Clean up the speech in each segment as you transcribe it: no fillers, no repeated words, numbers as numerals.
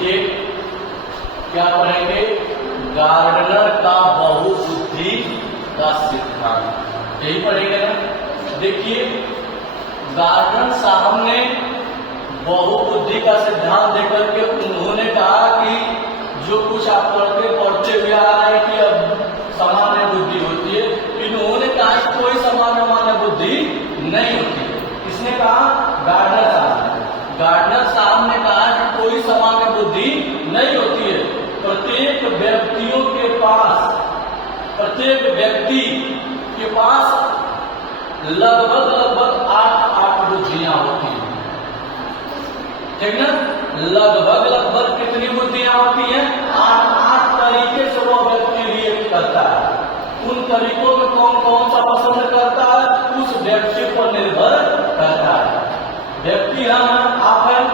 देखिए क्या पढ़ेंगे, गार्डनर का बहुबुद्धि का सिद्धांत, यही पढ़ेंगे ना। देखिए गार्डनर साहब ने बहुबुद्धि का सिद्धांत देकर के उन्होंने कहा कि जो कुछ आप पढ़ते हुए आ रहे हैं कि अब सामान्य बुद्धि होती है, इन्होंने कहा कि कोई सामान्य बुद्धि नहीं होती। किसने कहा? गार्डनर साहब। गार्डनर साहब ने कहा कि कोई सामान्य बुद्धि नहीं होती है। प्रत्येक व्यक्ति के पास लगभग 8 बुद्धियां होती हैं, ठीक ना। लगभग कितनी बुद्धियां होती हैं? 8 तरीके से वो व्यक्ति रिएक्ट करता है। उन तरीकों में कौन कौन सा पसंद करता है उस व्यक्ति पर निर्भर करता है। व्यक्ति हम आप हैं,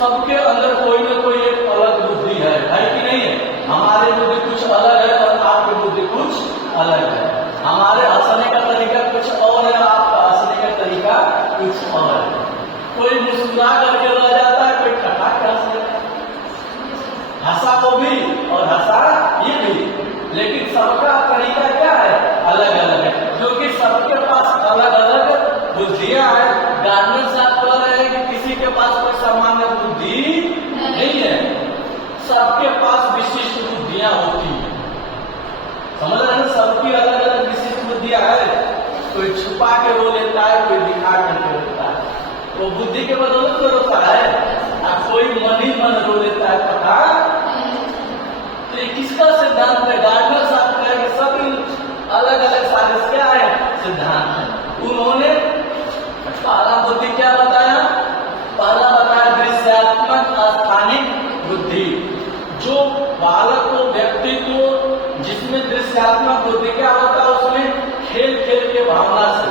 सबके अंदर कोई न कोई एक अलग बुद्धि है कि नहीं है? हमारी बुद्धि कुछ अलग है और आपकी बुद्धि कुछ अलग है। हमारे हंसने का तरीका कुछ और है, आपका हंसने का तरीका कुछ और है। कोई मुस्कुरा करके रह जाता है, कोई ठठाक कर हंसा को भी और हंसा ये भी, लेकिन सबका तरीका क्या है? अलग अलग है, क्योंकि सबके पास अलग अलग बुद्धियां हैं। गार्डनर साहब कह रहे हैं कि किसी के पास कोई सामान्य बुद्धि नहीं है, सबके पास विशिष्ट बुद्धियां होती हैं। समझ रहे हैं? सबकी अलग अलग विशिष्ट बुद्धियां है। कोई छुपा के रो लेता है, कोई दिखा करके रोता है, वो बुद्धि के बदौलत तो रोता है। कोई मन ही मन रो लेता है, पता तो ये किसका सिद्धांत है? गार्डनर साहब कह कि सब अलग अलग साजिश क्या है? सिद्धांत है। उन्होंने पहला बुद्धि क्या बताया? पहला बताया दृश्यात्मक स्थानिक बुद्धि। जो बालक को, व्यक्ति को जिसमें दृश्यात्मक बुद्धि क्या होता है, उसमें खेल खेल के भावना से,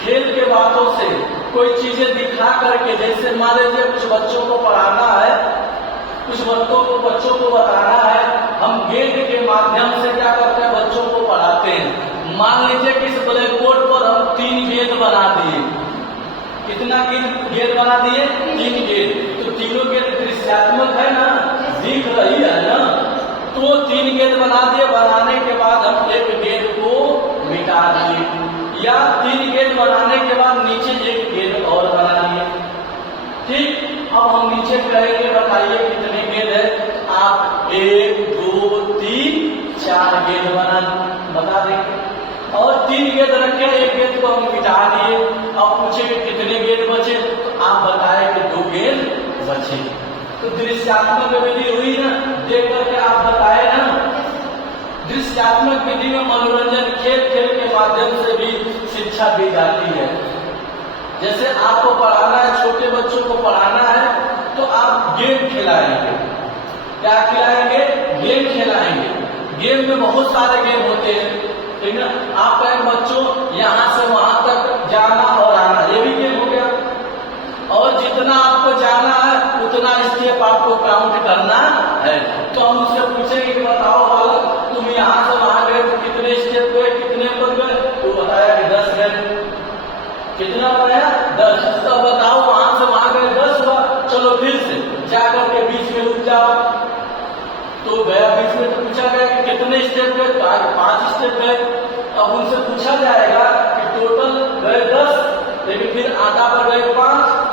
खेल के बातों से कोई चीजें दिखा करके, जैसे मान लीजिए कुछ बच्चों को पढ़ाना है, कुछ बच्चों को बताना है, हम गेंद के माध्यम से क्या करते हैं? बच्चों को पढ़ाते हैं। मान लीजिए कि इस ब्लैक बोर्ड पर हम 3 गेंद बना दिए। कितना गेंद बना दिए? 3 गेंद। तो तीनों गेंद दृश्यात्मक है ना, दिख रही है ना। तो 3 गेंद बना दिए, बनाने के बाद हम एक गेंद को मिटा दिए, या 3 गेंद बनाने के बाद नीचे एक गेंद और बना दिए। ठीक, अब हम नीचे कहेंगे बताइए कितने गेंद है? आप 1 2 3 4 गेंद बता देंगे, और 3 गेंद रखे, एक गेंद को हम मिटा दिए। अब पूछेंगे कितने गेंद बचे, तो आप बताए कि 2 गेंद बचे। तो दृश्यात्मक विधि हुई ना, देख करके आप बताए ना। दृश्यात्मक विधि में मनोरंजन, खेल खेल के माध्यम से भी शिक्षा दी जाती है। जैसे आपको पढ़ाना है, छोटे बच्चों को पढ़ाना है, तो आप गेम खिलाएंगे। क्या खिलाएंगे? गेम खिलाएंगे। गेम में बहुत सारे गेम होते हैं, ठीक है। आप कहें बच्चों यहाँ से वहां तक जाना और आना, ये भी गेम हो गया। और जितना आपको जाना है उतना स्टेप आपको काउंट करना है। तो हम उससे पूछेंगे कि बताओ बालक, तुम यहाँ से वहां गए तो कितने स्टेप गए, कितने पर गए? तो बताया कि 10 गए। कितना बताया? 10। तो बताओ वहां से वहां गए 10 हुआ, चलो फिर से जाकर के बीच में रुक जाओ। तो गया बीच में, तो पूछा गया कि कितने स्टेप गए? 5 स्टेप गए। अब उनसे पूछा जाएगा कि टोटल गए 10, लेकिन फिर आधा पर गए 5,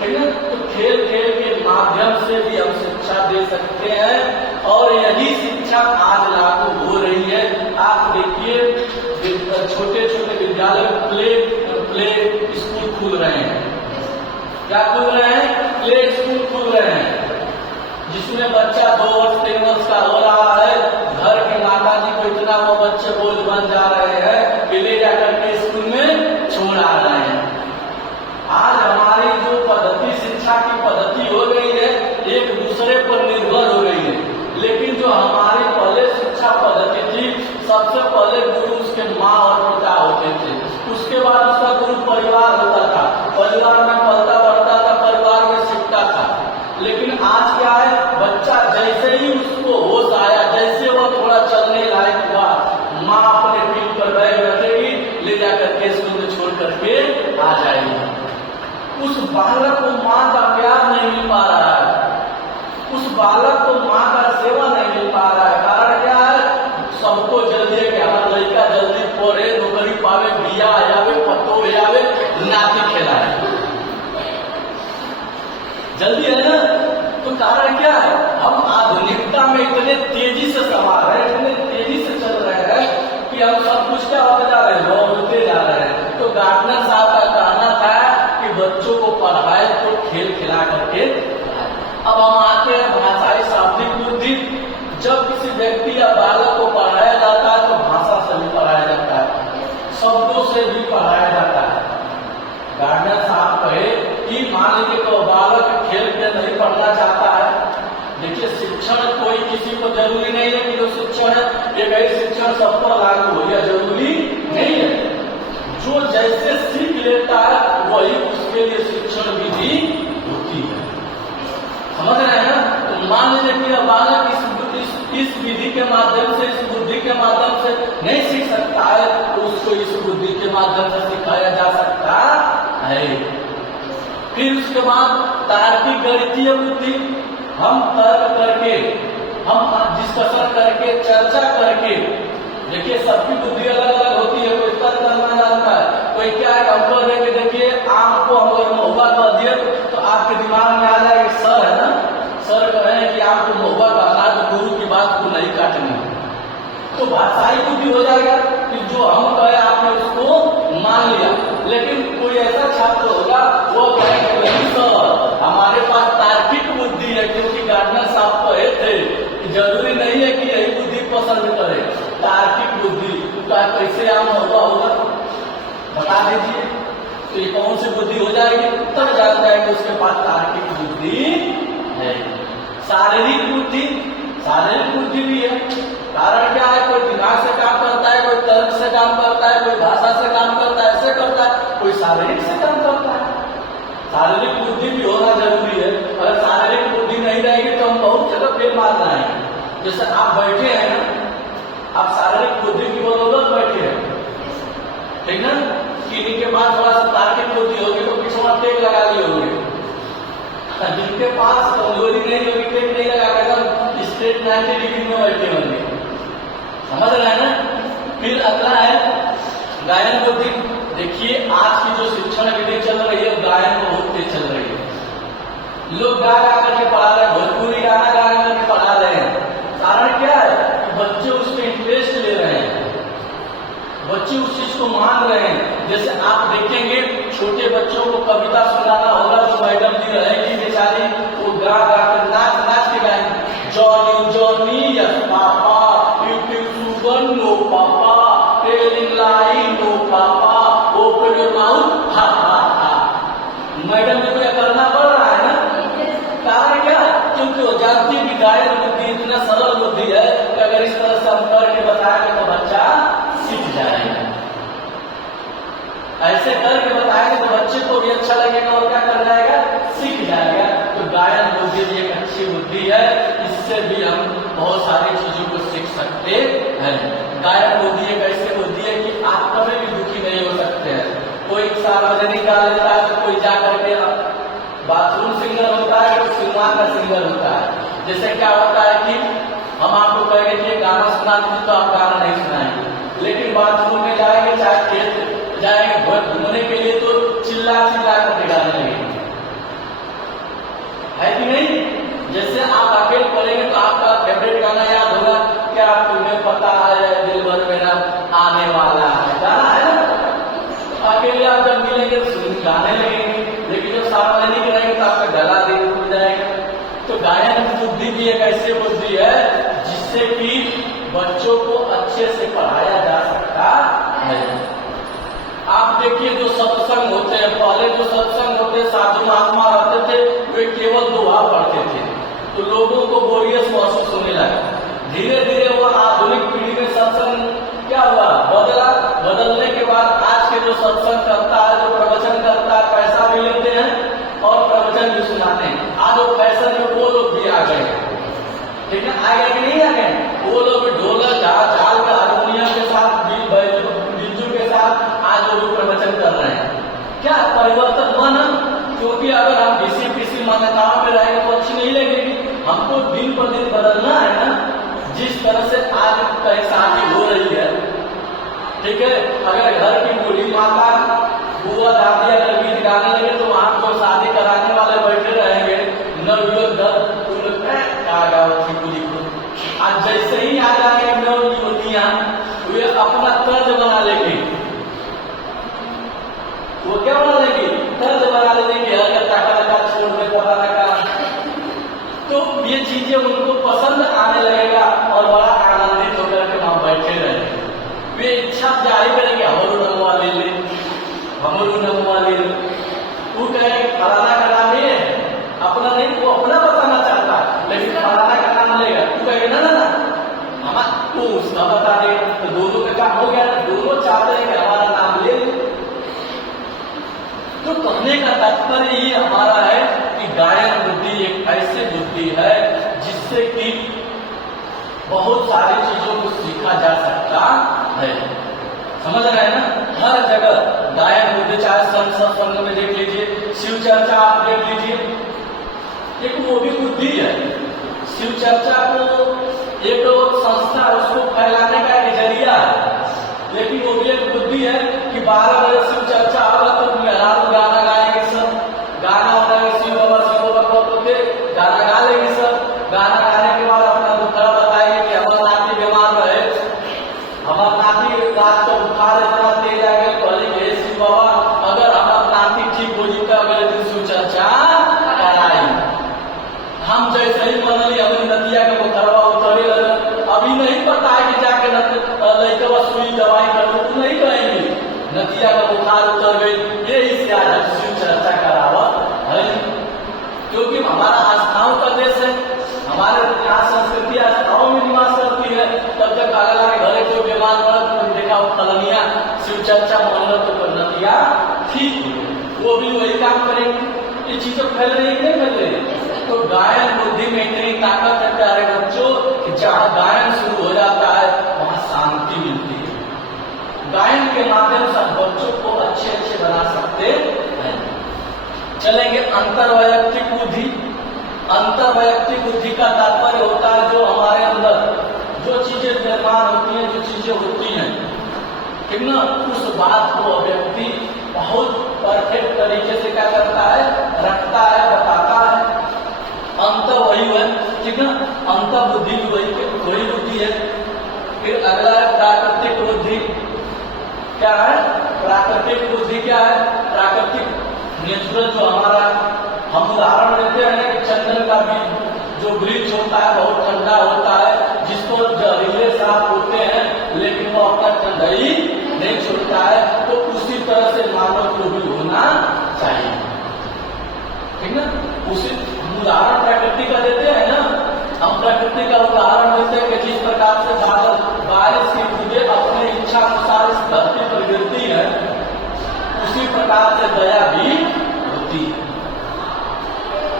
ठीक है। तो खेल खेल के माध्यम से भी हम शिक्षा दे सकते हैं, और यही शिक्षा आज लागू हो रही है। आप देखिए छोटे छोटे विद्यालय प्ले स्कूल खुल रहे हैं। क्या खुल रहे हैं? प्ले स्कूल खुल रहे हैं, जिसमें बच्चा 2 वर्ष 3 वर्ष का हो रहा है। घर के माता जी को इतना वो बच्चे बोझ बन जा रहे हैं कि ले जाकर के स्कूल में छोड़ आ रहे हैं। आज हमारी जो पद्धति, शिक्षा की पद्धति हो गई है, एक दूसरे पर निर्भर हो गई है। लेकिन जो हमारी पहले शिक्षा पद्धति थी, सबसे पहले गुरु उसके माँ और पिता होते थे, उसके बाद उसका गुरु परिवार होता था, परिवार में पलता बढ़ता था, परिवार में सीखता था। लेकिन आज क्या है? बच्चा जैसे ही उसको होश आया, जैसे वो थोड़ा चलने लायक हुआ, माँ अपने पीठ पर बैग रखेगी, ले जाकर के स्कूल में छोड़ करके आ जाएगी। उस बालक को माँ का प्यार नहीं मिल पा रहा है, उस बालक को माँ का सेवा नहीं मिल पा रहा है। कारण क्या है? सबको जल्दी है कि हमारा लड़का जल्दी पढ़े, नौकरी पावे, बिया आवे, पतो आवे, नाती खिलाए, जल्दी है ना। तो कारण क्या है? हम आधुनिकता में इतने तेजी से सवार है, इतने तेजी से चल रहे हैं कि हम सब कुछ क्या होते जा रहे हैं, बढ़ते जा रहे हैं। तो गार्डनर साहब का कहना था कि बच्चों को पढ़ाए तो खेल खिला करके। अब हम आते हैं भाषाई शाब्दिक बुद्धि। जब किसी व्यक्ति या बालक को पढ़ाया जाता है तो भाषा से भी पढ़ाया जाता है, शब्दों से भी पढ़ाया जाता है। गार्डनर साहब कहे कि मान लीजिए तो बालक खेल में नहीं पढ़ना चाहता है। देखिए, शिक्षण कोई किसी को जरूरी नहीं है कि जो शिक्षण है एक ही शिक्षण सब पर लागू हो, यह जरूरी नहीं है। जो जैसे सीख लेता है वही उसके लिए शिक्षण विधि होती है। समझ रहे हैं ना? तो मान लीजिए कि बालक इस विधि के माध्यम से, इस बुद्धि के माध्यम से नहीं सीख सकता है, तो उसको इस बुद्धि के माध्यम से सिखाया जा सकता है। फिर उसके बाद तार्किक गणितीय बुद्धि। हम तर्क करके, हम डिस्कशन करके, चर्चा करके, देखिए सबकी बुद्धि अलग अलग होती है। कोई तर्क करना जानता है, कोई क्या है हमको देखे, देखिए आम को हम अगर महुआ कर दिए तो आपके दिमाग में आ जाएगा, सर है ना, सर कहें कि आपको महुआ कहना है तो गुरु की बात को नहीं काटनी, तो भाषाई बुद्धि हो जाएगा कि जो हम कहे आपने उसको मान लिया। लेकिन कोई ऐसा छात्र होगा वो कहेगा नहीं सर, हमारे पास तार्किक बुद्धि है, क्योंकि गार्डनर साहब कहे थे कि जरूरी नहीं है कि यही बुद्धि पसंद करे, तार्किक बुद्धि। तो कैसे आम होगा बता दीजिए, तो ये कौन सी बुद्धि हो जाएगी? तब जान जाएगा उसके पास तार्किक बुद्धि है। शारीरिक बुद्धि, शारीरिक बुद्धि भी है। कारण क्या है? कोई दिमाग से काम करता है, कोई तर्क से काम करता है, कोई भाषा से काम करता है, ऐसे करता है, कोई शारीरिक से काम करता है। शारीरिक बुद्धि भी होना जरूरी है। अगर शारीरिक बुद्धि नहीं रहेगी तो हम बहुत जगह फेल मार जाएंगे। जैसे आप बैठे हैं ना, आप शारीरिक बुद्धि की बदौलत बैठे हैं, ठीक ना? किन्हीं के पास थोड़ा सा तार्किक बुद्धि होगी तो पीछे टेक लगा लिए होंगे, जिनके पास कमजोरी नहीं होगी टेक नहीं लगा कर स्ट्रेट 90 डिग्री में बैठे होंगे। समझ रहे हैं ना? फिर अगला है गायन बुद्धि। देखिए, आज की जो शिक्षण विधि चल रही है, गायन बहुत तेज चल रही है। लोग गा गा करके पढ़ा रहे हैं, भोजपुरी गाना गा करके पढ़ा रहे हैं। कारण क्या है? कि बच्चे उसमें इंटरेस्ट ले रहे हैं, बच्चे उस चीज को मान रहे हैं। जैसे आप देखेंगे छोटे बच्चों को कविता सुनाना होगा तो मैडम जी रहेगी बेचारी, वो गा गा कर नाच नाच के गाएंगे, Johnny Johnny yes papa, you सुबन no papa, telling lies no papa, open your mouth ha ha हा। मैडम जी को यह करना पड़ रहा है ना? कारण क्या? क्योंकि वो जानती है कि गायन बुद्धि इतना सरल बुद्धि है कि अगर इस तरह से हम करके बताएंगे तो बच्चा सीख जाएगा। ऐसे करके बताएंगे तो बच्चे को भी अच्छा लगेगा और क्या कर जाएगा? सीख जाएगा। तो गायन बुद्धि भी एक अच्छी बुद्धि है, इससे भी हम बहुत सारी चीजों को सीख सकते हैं। गायन बुद्धि एक ऐसी बुद्धि है कि आप कभी भी दुखी नहीं हो सकते हैं। कोई सार्वजनिक गा लेता है तो कोई जाकर के बाथरूम सिंगर होता है, कोई सिनेमा का सिंगर होता है। जैसे क्या होता है कि हम आपको कहेंगे कि गाना सुना दीजिए तो आप गाना नहीं सुनाएंगे, लेकिन बाथरूम में जाएंगे, चाहे खेत जाएंगे घूमने के लिए तो चिल्ला चिल्ला कर गाने लगेंगे, है कि नहीं? जैसे आप अकेले पढ़ेंगे तो आपका फेवरेट गाना याद होगा, क्या तुम्हें पता है दिल भर मेरा आने वाला है, गाना है ना? अकेले आप जब मिलेंगे तो गाने लगेंगे, लेकिन जब सार्वजनिक रहेंगे तो आपका गला देख खुल जाएगा। तो गायन बुद्धि भी एक ऐसी बुद्धि है जिससे कि बच्चों को अच्छे से पढ़ाया जा सकता है। आप देखिए जो सत्संग होते हैं, पहले जो सत्संग होते साधु महात्मा रहते थे, वे केवल दोहा पढ़ते थे, तो लोगों को बोरियत महसूस होने लगा। धीरे धीरे वो आधुनिक पीढ़ी में सत्संग क्या हुआ? बदला। बदलने के बाद आज के जो सत्संग करता है, जो प्रवचन करता है, पैसा भी लेते हैं और प्रवचन भी सुनाते हैं। आज वो फैशन में वो लोग भी आ गए, ठीक है? आ गए कि नहीं आ गए? वो लोग ढोलक झाल का हारमोनियम के साथ बिल्जू के साथ आज वो लोग प्रवचन कर रहे हैं। क्या परिवर्तन हुआ ना? क्योंकि अगर हम किसी मान्यताओं में रहेंगे तो अच्छी नहीं लगेगी। हमको दिन पर दिन बदलना है ना। जिस तरह से आज कहीं शादी हो रही है, ठीक है, अगर घर की बूढ़ी माता बुआ दादी अगर गीत गाने लगे तो वहां को शादी कराने वाले बैठे रहेंगे, नवयुवक आज जैसे ही आ जाएंगे नव युवतियां, वे अपना तर्ज बना लेंगे। वो क्या बना लेंगे? तर्ज बना लेंगे, अगर टाका छोड़ दे का। तो ये चीजें उनको पसंद आने लगेगा और बड़ा आनंदित होकर के वहां बैठे रहेंगे। वे इच्छा जारी करेंगे, हमरो नमवा ले ले, हमरो नमवा ले ले। वो कहेंगे फलाना का नाम ये अपना नहीं, वो अपना बताना चाहता है लेकिन फलाना का नाम लेगा। तू कहेगा ना ना ना हमारा, तू उसका बता देगा। तो दोनों का काम हो गया, दोनों चाहते हैं कि हमारा नाम ले। तो कहने का तात्पर्य ये हमारा है कि गायन बुद्धि एक ऐसी बुद्धि है जिससे कि बहुत सारी चीजों को सीखा जा सकता है। समझ रहे हैं ना? हर जगह गायन बुद्धि, चाहे संत सत्संग में देख लीजिए, शिव चर्चा आप देख लीजिए, एक वो भी बुद्धि है। शिव चर्चा को एक संस्था, उसको फैलाने का एक जरिया है, लेकिन वो भी एक बुद्धि है कि 12 बजे शिव चर्चा होगा तो मेहरारू गाना गाएंगे, सब गाना हो रहा है, शिव बाबा होते गाना गा लेंगे सब। गाना गाने के बाद अपना दुखड़ा बताएंगे कि हमारा नाती बीमार रहे, हमारा नाती रात को बुखार इतना तेज आ गया, बोलेंगे शिव बाबा अगर हमारा नाती ठीक हो जीता अगले दिन शिव चर्चा कराएंगे। हम जैसे ही मनली हमें नदिया के बुखारवा उतरे लगे, अभी नहीं पता है कि जाके लड़का सुई दवाई करो, नहीं कहेंगे नदिया का बुखार उतर गई, ये इससे आज शिव चर्चा करावा है। क्योंकि हमारा आस्थाओं का देश है, हमारे यहाँ संस्कृति आस्थाओं में निवास करती है। तब तक अगला के घरे जो बीमार पड़ा तो देखा फलनिया शिव चर्चा मान तो नदिया ठीक, वो भी वही काम करेंगे। ये चीजें फैल रही है, नहीं फैल रही। तो गायन बुद्धि में इतनी ताकत है प्यारे बच्चों कि जहाँ गायन शुरू हो जाता है वहां शांति मिलती है। गायन के माध्यम से बच्चों को अच्छे अच्छे बना सकते हैं। चलेंगे अंतर्वैयक्तिक बुद्धि। अंतर्वैयक्तिक बुद्धि का तात्पर्य होता है जो हमारे अंदर जो चीजें निर्माण होती हैं, जो चीजें होती हैं, ठीक ना, उस बात को व्यक्ति बहुत परफेक्ट तरीके से क्या करता है, रखता है, बताता है। अंत वही है, ठीक ना, अंत बुद्धि भी वही बुद्धि है। फिर अगला है प्राकृतिक बुद्धि। क्या है प्राकृतिक बुद्धि? क्या है प्राकृतिक? नेचुरल जो हमारा, हम उदाहरण देते हैं कि चंदन का बीज जो वृक्ष होता है बहुत ठंडा होता है, जिसको जहरीले सांप होते हैं लेकिन वो अपना ठंडाई नहीं छोड़ता है। तो उसी तरह से मानव को भी होना चाहिए, ठीक ना। उसी उदाहरण प्रकृति का देते हैं ना, हम प्रकृति का उदाहरण देते हैं कि जिस प्रकार से बारिश की बूंदें अपने इच्छा अनुसार इस धरती पर गिरती है, उसी प्रकार से दया भी होती है।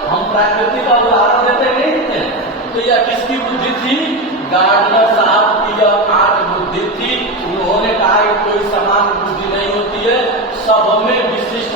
हम प्रकृति का उदाहरण देते नहीं। तो यह किसकी बुद्धि थी? गार्डनर साहब की यह 8 बुद्धि थी। उन्होंने कहा कि कोई समान बुद्धि नहीं होती है, सब में विशिष्ट